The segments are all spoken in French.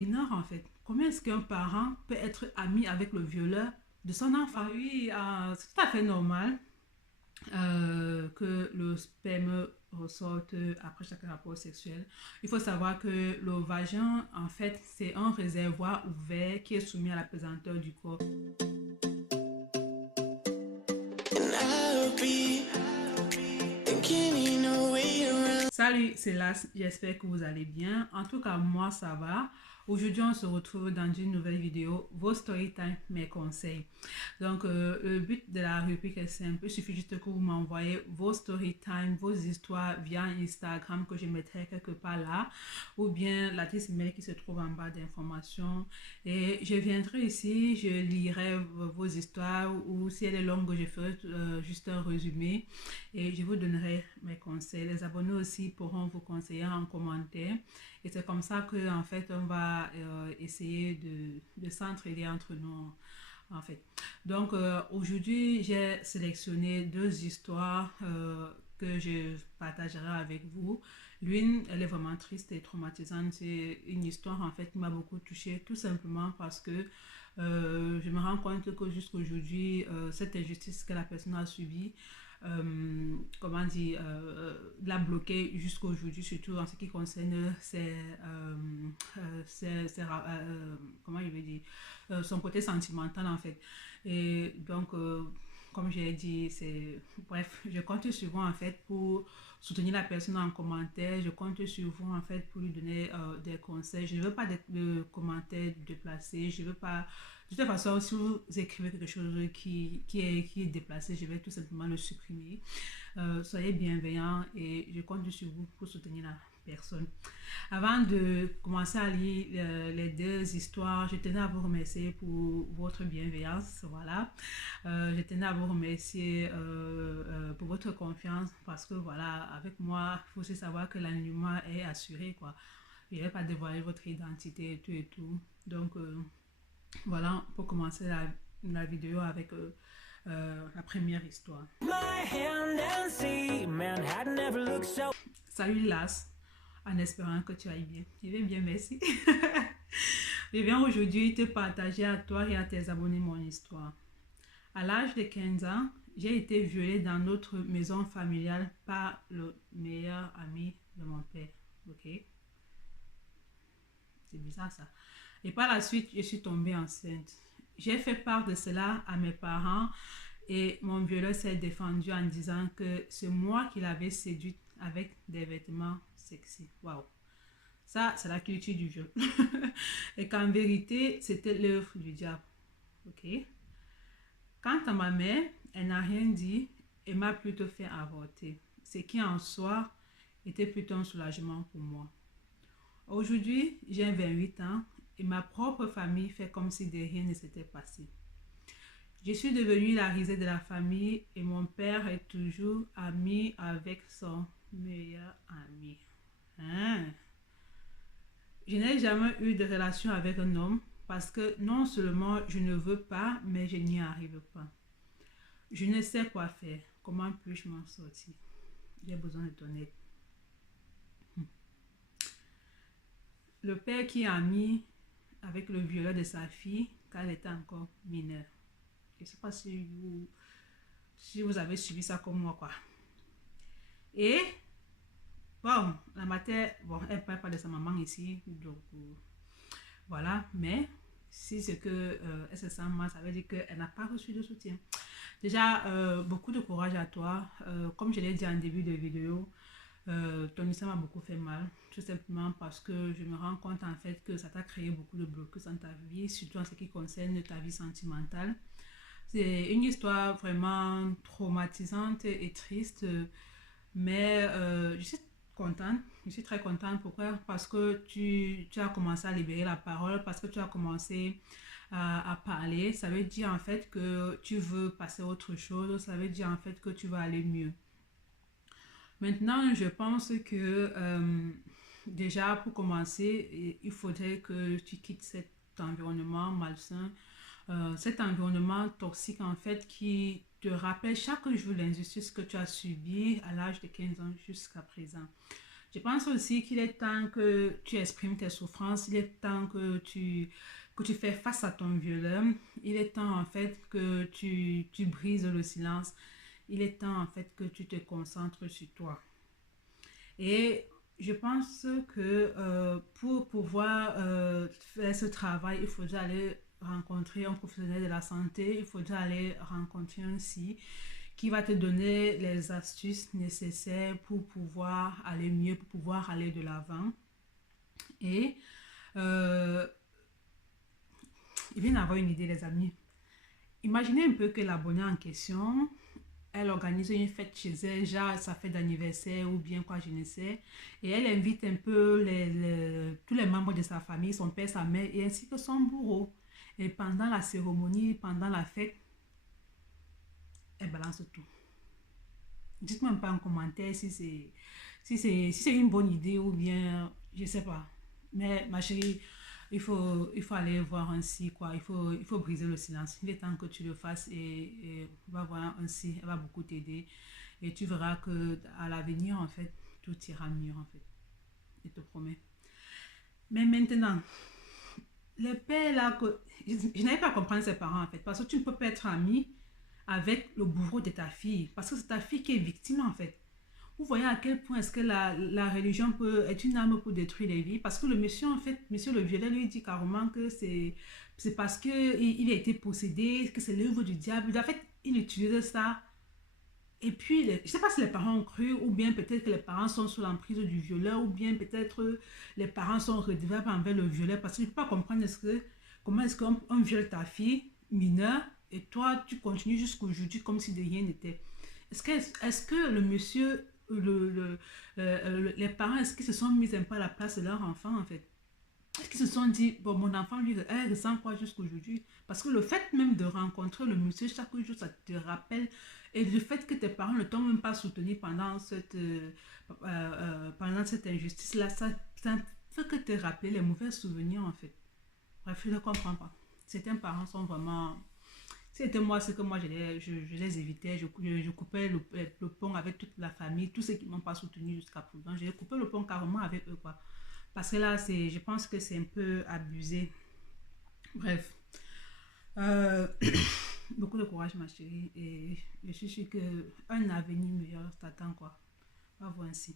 Ignore en fait. Comment est-ce qu'un parent peut être ami avec le violeur de son enfant? Bah oui, c'est tout à fait normal que le sperme ressorte après chaque rapport sexuel. Il faut savoir que le vagin, en fait, c'est un réservoir ouvert qui est soumis à la pesanteur du corps. Salut, c'est Las, j'espère que vous allez bien. En tout cas, moi, ça va. Aujourd'hui, on se retrouve dans une nouvelle vidéo, vos story time, mes conseils. Donc, le but de la rubrique est simple. Il suffit juste que vous m'envoyez vos story time, vos histoires via Instagram que je mettrai quelque part là, ou bien l'adresse email qui se trouve en bas d'informations. Et je viendrai ici, je lirai vos histoires, ou si elle est longue, je ferai juste un résumé et je vous donnerai mes conseils. Les abonnés aussi pourront vous conseiller en commentaire. Et c'est comme ça que en fait on va essayer de s'entraider entre nous en fait. Donc aujourd'hui j'ai sélectionné deux histoires que je partagerai avec vous. L'une, elle est vraiment triste et traumatisante. C'est une histoire en fait qui m'a beaucoup touchée, tout simplement parce que je me rends compte que jusqu'aujourd'hui, cette injustice que la personne a subie, comment dire, l'a bloqué jusqu'à aujourd'hui, surtout en ce qui concerne comment je vais dire, son côté sentimental en fait. Et donc, comme j'ai dit, c'est bref, je compte sur vous en fait pour soutenir la personne en commentaire. Je compte sur vous en fait pour lui donner des conseils. Je ne veux pas de commentaires déplacés. Je veux pas. De toute façon, si vous écrivez quelque chose qui est déplacé, je vais tout simplement le supprimer. Soyez bienveillants et je compte sur vous pour soutenir la personne. Avant de commencer à lire les deux histoires, je tenais à vous remercier pour votre bienveillance. Voilà. Je tenais à vous remercier pour votre confiance parce que voilà, avec moi, il faut aussi savoir que l'anonymat est assuré, quoi. Je ne vais pas dévoiler votre identité et tout et tout. Donc, voilà, pour commencer la vidéo avec la première histoire. Salut Las, en espérant que tu ailles bien. Je vais bien, merci. Je viens aujourd'hui te partager à toi et à tes abonnés mon histoire. À l'âge de 15 ans, j'ai été violée dans notre maison familiale par le meilleur ami de mon père. Ok? C'est bizarre ça. Et par la suite, je suis tombée enceinte. J'ai fait part de cela à mes parents et mon violeur s'est défendu en disant que c'est moi qui l'avais séduite avec des vêtements sexy. Waouh! Ça, c'est la culture du viol. Et qu'en vérité, c'était l'œuvre du diable. Ok? Quant à ma mère, elle n'a rien dit et m'a plutôt fait avorter. Ce qui en soi était plutôt un soulagement pour moi. Aujourd'hui, j'ai 28 ans et ma propre famille fait comme si de rien ne s'était passé. Je suis devenue la risée de la famille et mon père est toujours ami avec son meilleur ami. Hein? Je n'ai jamais eu de relation avec un homme parce que non seulement je ne veux pas, mais je n'y arrive pas. Je ne sais quoi faire. Comment puis-je m'en sortir? J'ai besoin de ton aide. Le père qui a mis avec le violeur de sa fille quand elle était encore mineure. Je ne sais pas si vous avez suivi ça comme moi, quoi. Et, bon, la matière, bon, elle ne parle pas de sa maman ici, donc, voilà, mais si c'est que elle se sent mal, ça veut dire qu'elle n'a pas reçu de soutien. Déjà, beaucoup de courage à toi. Comme je l'ai dit en début de vidéo, ton histoire m'a beaucoup fait mal, tout simplement parce que je me rends compte en fait que ça t'a créé beaucoup de blocus dans ta vie, surtout en ce qui concerne ta vie sentimentale. C'est une histoire vraiment traumatisante et triste, mais je suis contente, je suis très contente. Pourquoi? Parce que tu as commencé à libérer la parole, parce que tu as commencé à parler. Ça veut dire en fait que tu veux passer à autre chose, ça veut dire en fait que tu vas aller mieux. Maintenant, je pense que déjà pour commencer, il faudrait que tu quittes cet environnement malsain, cet environnement toxique en fait qui te rappelle chaque jour l'injustice que tu as subie à l'âge de 15 ans jusqu'à présent. Je pense aussi qu'il est temps que tu exprimes tes souffrances, il est temps que tu fais face à ton violeur, il est temps en fait que tu brises le silence, il est temps en fait que tu te concentres sur toi. Et je pense que pour pouvoir faire ce travail, il faudrait aller rencontrer un professionnel de la santé, il faudrait aller rencontrer un psy qui va te donner les astuces nécessaires pour pouvoir aller mieux, pour pouvoir aller de l'avant. Et euh, il vient d'avoir une idée, les amis. Imaginez un peu que l'abonné en question, elle organise une fête chez elle, genre sa fête d'anniversaire ou bien quoi, je ne sais. Et elle invite un peu tous les membres de sa famille, son père, sa mère et ainsi que son bourreau. Et pendant la cérémonie, pendant la fête, elle balance tout. Dites-moi pas en commentaire si c'est une bonne idée ou bien, je sais pas. Mais ma chérie, il faut aller voir un psy, quoi. Il faut briser le silence. Il est temps que tu le fasses et va voir un psy. Elle va beaucoup t'aider. Et tu verras que à l'avenir, en fait, tout ira mieux, en fait. Je te promets. Mais maintenant, le père là, je n'arrive pas à comprendre ses parents, en fait. Parce que tu ne peux pas être ami avec le bourreau de ta fille. Parce que c'est ta fille qui est victime, en fait. Vous voyez à quel point est-ce que la religion peut être une arme pour détruire les vies. Parce que le monsieur, en fait, monsieur le violeur lui dit carrément que c'est parce qu'il a été possédé, que c'est l'œuvre du diable. En fait, il utilise ça. Et puis, je ne sais pas si les parents ont cru, ou bien peut-être que les parents sont sous l'emprise du violeur, ou bien peut-être les parents sont redevables envers le violeur. Parce que je ne peux pas comprendre comment est-ce qu'on viole ta fille mineure, et toi, tu continues jusqu'aujourd'hui comme si de rien n'était. Est-ce que le monsieur, les parents, est-ce qu'ils se sont mis un peu à la place de leur enfant, en fait? Est-ce qu'ils se sont dit, bon, mon enfant, lui, elle ressent quoi jusqu'aujourd'hui? Parce que le fait même de rencontrer le monsieur chaque jour, ça te rappelle. Et le fait que tes parents ne t'ont même pas soutenu pendant cette injustice-là, ça fait que te rappeler les mauvais souvenirs, en fait. Bref, je ne comprends pas. Certains parents sont vraiment. C'était moi, ce que moi je les évitais, je coupais le pont avec toute la famille, tous ceux qui ne m'ont pas soutenu jusqu'à présent, j'ai coupé le pont carrément avec eux, quoi. Parce que là, je pense que c'est un peu abusé. Bref, euh, beaucoup de courage, ma chérie, et je suis sûre qu'un avenir meilleur t'attend, quoi. Va voir ainsi.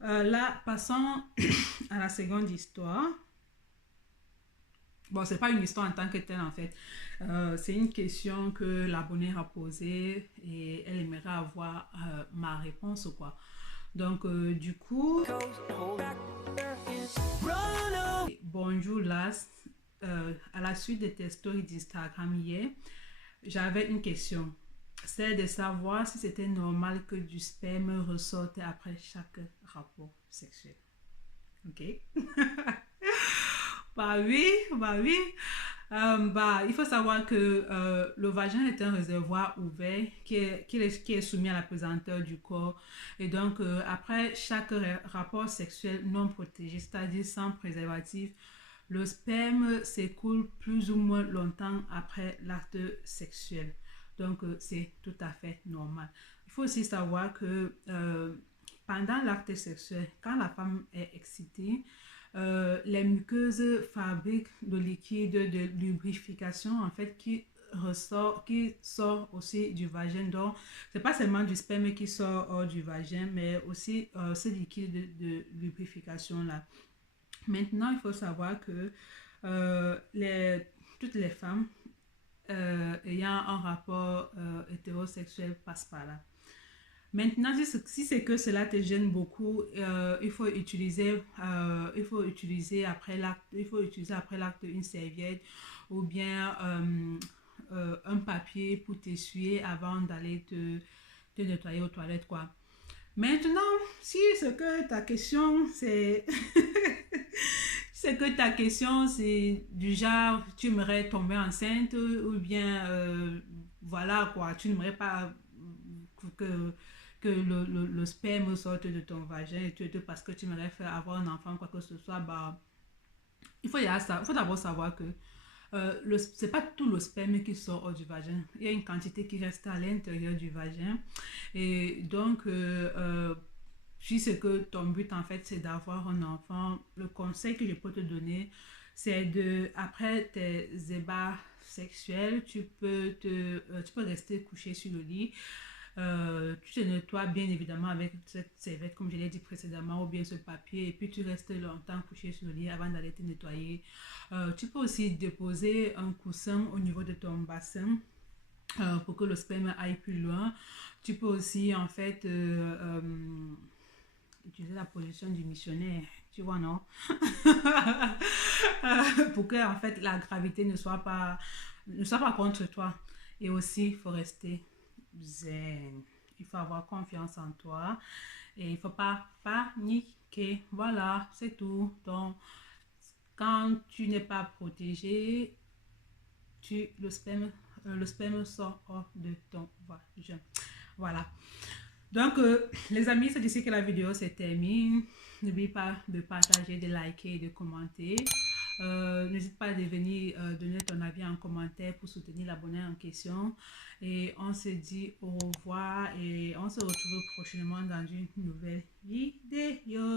Là, passons à la seconde histoire. Bon, c'est pas une histoire en tant que telle en fait. C'est une question que l'abonné a posée et elle aimerait avoir ma réponse quoi. Donc, du coup, bonjour Las. À la suite de tes stories d'Instagram hier, j'avais une question. C'est de savoir si c'était normal que du sperme ressorte après chaque rapport sexuel. Ok? Bah oui, bah oui. Il faut savoir que le vagin est un réservoir ouvert qui est soumis à la pesanteur du corps. Et donc, après chaque rapport sexuel non protégé, c'est-à-dire sans préservatif, le sperme s'écoule plus ou moins longtemps après l'acte sexuel. Donc, c'est tout à fait normal. Il faut aussi savoir que pendant l'acte sexuel, quand la femme est excitée, les muqueuses fabriquent le liquide de lubrification en fait qui sort aussi du vagin. Donc, c'est pas seulement du sperme qui sort hors du vagin, mais aussi ce liquide de lubrification là. Maintenant, il faut savoir que toutes les femmes ayant un rapport hétérosexuel passent par là. Maintenant, si c'est que cela te gêne beaucoup, il faut utiliser après l'acte une serviette ou bien un papier pour t'essuyer avant d'aller te nettoyer aux toilettes, quoi. Maintenant, si c'est que ta question, c'est c'est que ta question, c'est du genre, tu aimerais tomber enceinte ou bien, voilà quoi, tu n'aimerais pas que, que le sperme sorte de ton vagin et parce que tu aimerais faire avoir un enfant, quoi que ce soit, bah, il faut d'abord savoir que c'est pas tout le sperme qui sort hors du vagin. Il y a une quantité qui reste à l'intérieur du vagin. Et donc, si c'est que ton but en fait c'est d'avoir un enfant, le conseil que je peux te donner, c'est de, après tes ébats sexuels, tu peux rester couché sur le lit. Tu te nettoies bien évidemment avec cette serviette, comme je l'ai dit précédemment, ou bien ce papier, et puis tu restes longtemps couché sur le lit avant d'aller te nettoyer. Tu peux aussi déposer un coussin au niveau de ton bassin pour que le sperme aille plus loin. Tu peux aussi en fait utiliser la position du missionnaire, tu vois, non? Pour que en fait la gravité ne soit pas contre toi. Et aussi, il faut rester zen. Il faut avoir confiance en toi et il ne faut pas paniquer. Voilà, c'est tout. Donc, quand tu n'es pas protégé, le sperme sort hors de ton vagin. Voilà. Donc, les amis, c'est ici que la vidéo se termine. N'oublie pas de partager, de liker et de commenter. N'hésite pas à venir donner ton avis en commentaire pour soutenir l'abonné en question. Et on se dit au revoir et on se retrouve prochainement dans une nouvelle vidéo.